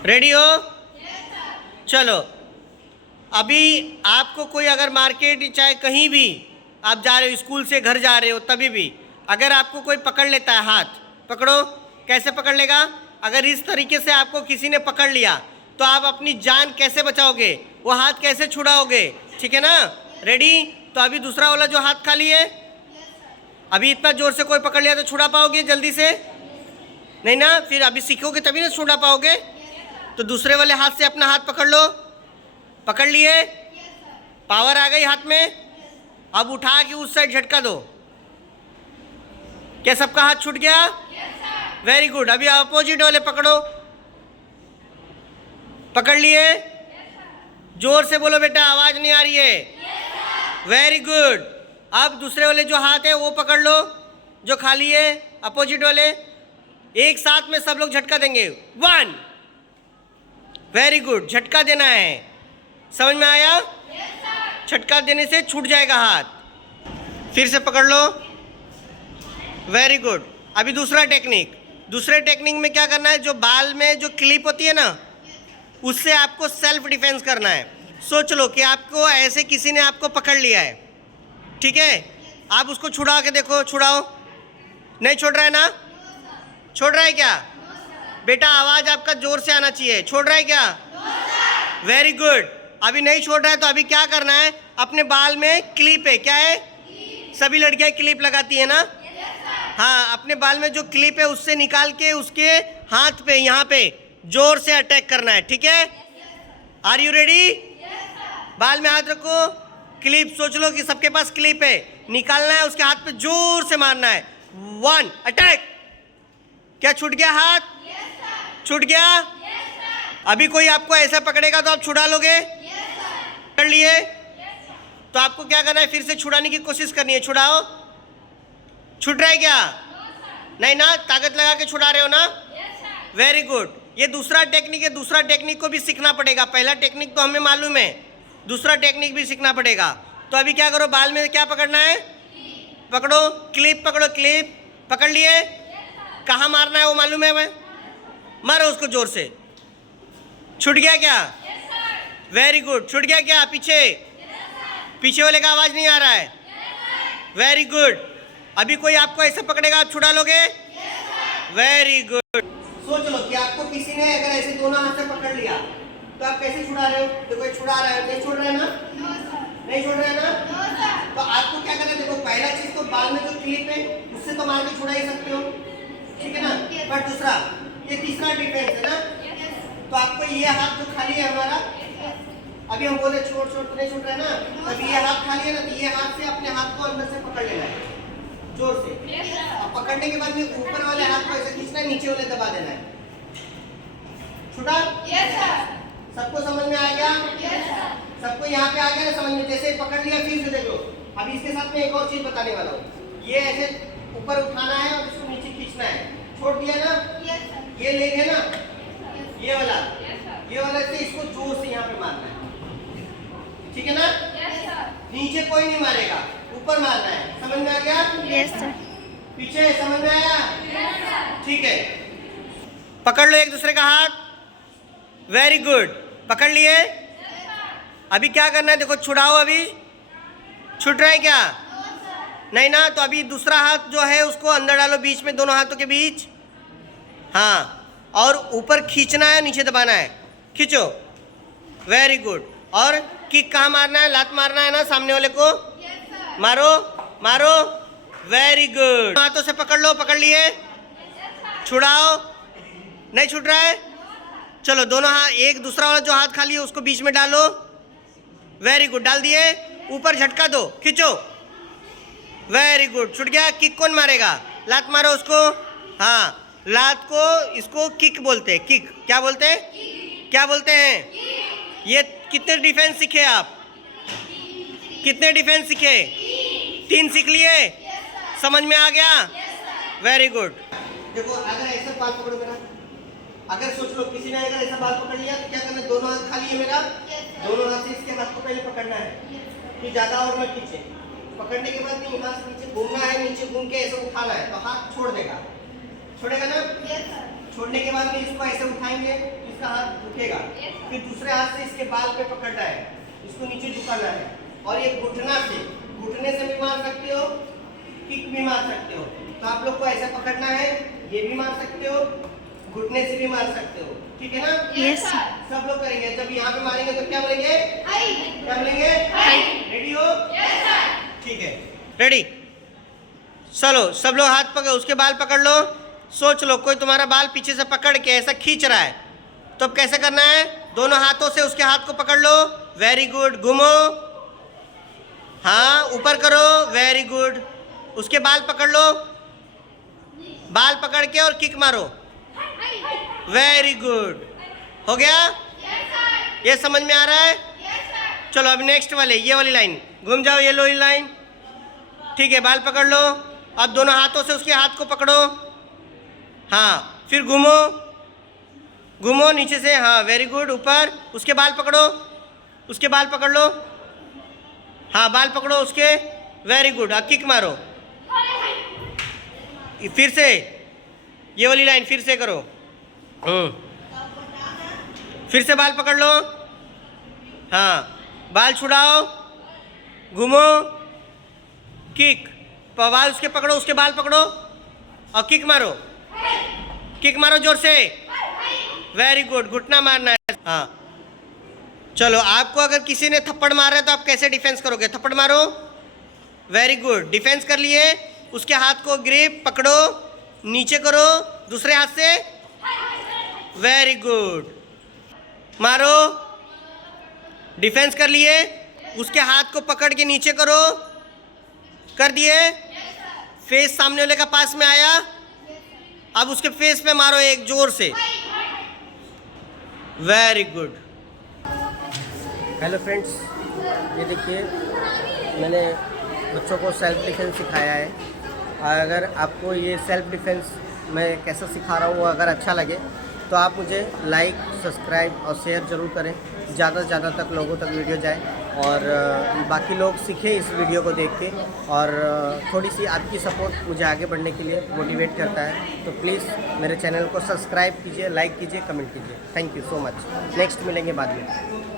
Ready हो? चलो, अभी आपको कोई अगर मार्केट चाहे कहीं भी आप जा रहे हो, स्कूल से घर जा रहे हो, तभी भी अगर आपको कोई पकड़ लेता है, हाथ पकड़ो, कैसे पकड़ लेगा? अगर इस तरीके से आपको किसी ने पकड़ लिया तो आप अपनी जान कैसे बचाओगे? वो हाथ कैसे छुड़ाओगे? ठीक है ना? रेडी? तो अभी दूसरा वाला जो हाथ खाली है, अभी इतना जोर से कोई पकड़ लिया तो छुड़ा पाओगे जल्दी से? नहीं ना? फिर अभी सीखोगे तभी ना छुड़ा पाओगे। तो दूसरे वाले हाथ से अपना हाथ पकड़ लो। पकड़ लिए? पावर आ गई हाथ में? अब उठा के उस साइड झटका दो। क्या सबका हाथ छूट गया? Very good. अभी अपोजिट वाले पकड़ो। पकड़ लिए? जोर से बोलो बेटा, आवाज नहीं आ रही है। Very good. अब दूसरे वाले जो हाथ है वो पकड़ लो, जो खाली है, अपोजिट वाले। एक साथ में सब लोग झटका देंगे। 1। Very good. झटका देना है, समझ में आया? झटका देने से छूट जाएगा हाथ। फिर से पकड़ लो। Very good. अभी दूसरा टेक्निक। दूसरे टेक्निक में क्या करना है? जो बाल में जो क्लिप होती है ना, उससे आपको सेल्फ डिफेंस करना है। सोच लो कि आपको ऐसे किसी ने आपको पकड़ लिया है, ठीक है? आप उसको छुड़ा के देखो। छुड़ाओ। नहीं छोड़ रहा है ना? छोड़ रहा है क्या? बेटा आवाज आपका जोर से आना चाहिए। छोड़ रहा है क्या? Very good. अभी नहीं छोड़ रहा है तो अभी क्या करना है? अपने बाल में क्लिप है, क्या है? सभी लड़कियां क्लिप लगाती है ना? हाँ, अपने बाल में जो क्लिप है उससे निकाल के उसके हाथ पे, यहाँ पे जोर से अटैक करना है, ठीक है? Are you ready? बाल में हाथ रखो, क्लिप, सोच लो कि सबके पास क्लिप है, निकालना है, उसके हाथ पे जोर से मारना है। 1 अटैक। क्या छूट गया हाथ? छूट गया? अभी कोई आपको ऐसा पकड़ेगा तो आप छुड़ा लोगे? पकड़ लिए? तो आपको क्या करना है? फिर से छुड़ाने की कोशिश करनी है। छुड़ाओ। छूट रहा है क्या? नहीं ना? ताकत लगा के छुड़ा रहे हो ना? Very good. ये दूसरा टेक्निक है। दूसरा टेक्निक को भी सीखना पड़ेगा। पहला टेक्निक तो हमें मालूम है, दूसरा टेक्निक भी सीखना पड़ेगा। तो अभी क्या करो? बाल में क्या पकड़ना है? पकड़ो, क्लिप पकड़ो। क्लिप पकड़ लिए? कहाँ मारना है वो मालूम है? मैं मारो उसको जोर से। छूट गया क्या? Very good. छूट गया क्या? पीछे? पीछे वाले का आवाज नहीं आ रहा है। Very good. अभी कोई आपको ऐसे पकड़ेगा, आप छुड़ा लोगे? Very good. सोच लो कि आपको किसी ने अगर ऐसे दोनों हाथ से पकड़ लिया तो आप कैसे छुड़ा रहे हो? देखो ये छुड़ा रहा है, नहीं छोड़ रहा है ना? नहीं छोड़ रहा है ना? तो आपको क्या करना है? देखो, पहला चीज तो बाल में जो क्लिप है उससे तो मार के छुड़ा ही सकते हो, ठीक है ना? बट दूसरा, ये तीसरा डिफेंस है ना? तो आपको ये हाथ जो खाली है हमारा, अभी हम बोले छोड़ छोड़ तो नहीं छूट रहा है ना? अभी ये हाथ खाली है ना, तो ये हाथ से अपने हाथ को अंदर से पकड़ लेना है जोर से। अब पकड़ने के बाद में ऊपर वाले हाथ को ऐसे खींचना है, नीचे वाले दबा देना है। छूटा? सबको समझ में आ गया? सबको यहाँ पे आ गया ना समझ में? जैसे पकड़ लिया, फिर से देखो। अभी इसके साथ में एक और चीज बताने वाला हूँ। ये ऐसे ऊपर उठाना है और इसको नीचे खींचना है। छोड़ दिया ना? ये लेग है ना, ये वाला, ये वाला से इसको जोर से यहाँ पे मारना है, ठीक है ना? नीचे कोई नहीं मारेगा, ऊपर मारना है। समझ में आ गया? Yes sir. पीछे समझ में आया? ठीक है। पकड़ लो एक दूसरे का हाथ। Very good. पकड़ लिए? अभी क्या करना है? देखो, छुड़ाओ। अभी छूट रहा है क्या? नहीं ना? तो अभी दूसरा हाथ जो है उसको अंदर डालो, बीच में, दोनों हाथों के बीच। हाँ, और ऊपर खींचना है, नीचे दबाना है। खींचो। Very good. और किक कहाँ मारना है? लात मारना है ना सामने वाले को? मारो, मारो। Very good. हाथों से पकड़ लो। पकड़ लिए? छुड़ाओ। नहीं छूट रहा है? चलो, दोनों हाथ, एक दूसरा वाला जो हाथ खाली है उसको बीच में डालो। Very good. डाल दिए? ऊपर झटका दो, खींचो। Very good. छूट गया? किक कौन मारेगा? लात मारो उसको। हाँ, लात को, इसको किक बोलते हैं। किक क्या बोलते हैं? क्या बोलते हैं? ये कितने डिफेंस सीखे आप? कितने डिफेंस सीखे? 3 सीख लिए? समझ में आ गया? Very good. देखो, अगर ऐसा बाल पकड़ो मेरा, अगर सोच लो किसी ने अगर ऐसा बाल पकड़ लिया तो क्या करना है? दोनों हाथ खाली है मेरा, दोनों हाथ से इसके हाथ को पहले पकड़ना है, फिर ज्यादा और मैं पीछे। पकड़ने के बाद में यहाँ से नीचे घूमना है, नीचे घूम के ऐसे उठाना है, तो हाथ छोड़ देगा। छोड़ेगा ना? छोड़ने के बाद में इसको ऐसे उठाएंगे, इसका हाथ दुखेगा, फिर दूसरे हाथ से इसके बाल पे पकड़ना है, इसको नीचे झुकाना है, और ये घुटने से भी मार सकते हो, किक भी मार सकते हो। तो आप लोग को ऐसा पकड़ना है, ये भी मार सकते हो, घुटने से भी मार सकते हो, ठीक है ना? यस सब लोग करेंगे। जब यहाँ पे मारेंगे तो क्या बोलेंगे? क्या बोलेंगे? रेडी हो? ठीक है, रेडी। चलो सब लोग हाथ पकड़ो, उसके बाल पकड़ लो। सोच लो कोई तुम्हारा बाल पीछे से पकड़ के ऐसा खींच रहा है, तो अब कैसे करना है? दोनों हाथों से उसके हाथ को पकड़ लो। वेरी गुड, घूमो, हाँ ऊपर करो, वेरी गुड। उसके बाल पकड़ लो, बाल पकड़ के और किक मारो, वेरी गुड। हो गया? ये समझ में आ रहा है? चलो अब नेक्स्ट वाले, ये वाली लाइन घूम जाओ, ये लो ये लाइन, ठीक है। बाल पकड़ लो, अब दोनों हाथों से उसके हाथ को पकड़ो, हाँ फिर घूमो, घूमो नीचे से, हाँ वेरी गुड। ऊपर उसके बाल पकड़ो, उसके बाल पकड़ लो, हाँ बाल पकड़ो उसके, वेरी गुड। अब किक मारो, फिर से ये वाली लाइन फिर से करो, फिर से बाल पकड़ लो, हाँ बाल छुड़ाओ, घूमो, किक, बाल उसके पकड़ो, उसके बाल पकड़ो और किक मारो, किक मारो जोर से, वेरी गुड। घुटना मारना है, हाँ। चलो आपको अगर किसी ने थप्पड़ मारा है तो आप कैसे डिफेंस करोगे? थप्पड़ मारो, वेरी गुड। डिफेंस कर लिए, उसके हाथ को ग्रिप पकड़ो, नीचे करो दूसरे हाथ से, वेरी गुड। मारो, डिफेंस कर लिए, उसके हाथ को पकड़ के नीचे करो, कर दिए। फेस सामने वाले का पास में आया, अब उसके फेस पे मारो एक जोर से, वेरी गुड। हेलो फ्रेंड्स, ये देखिए मैंने बच्चों को सेल्फ डिफेंस सिखाया है। अगर आपको ये सेल्फ डिफेंस मैं कैसा सिखा रहा हूँ अगर अच्छा लगे तो आप मुझे लाइक, सब्सक्राइब और शेयर ज़रूर करें, ज़्यादा से ज़्यादा तक लोगों तक वीडियो जाए और बाकी लोग सीखें इस वीडियो को देख के। और थोड़ी सी आपकी सपोर्ट मुझे आगे बढ़ने के लिए मोटिवेट करता है। तो प्लीज़ मेरे चैनल को सब्सक्राइब कीजिए, लाइक कीजिए, कमेंट कीजिए। Thank you so much. Next मिलेंगे बाद में।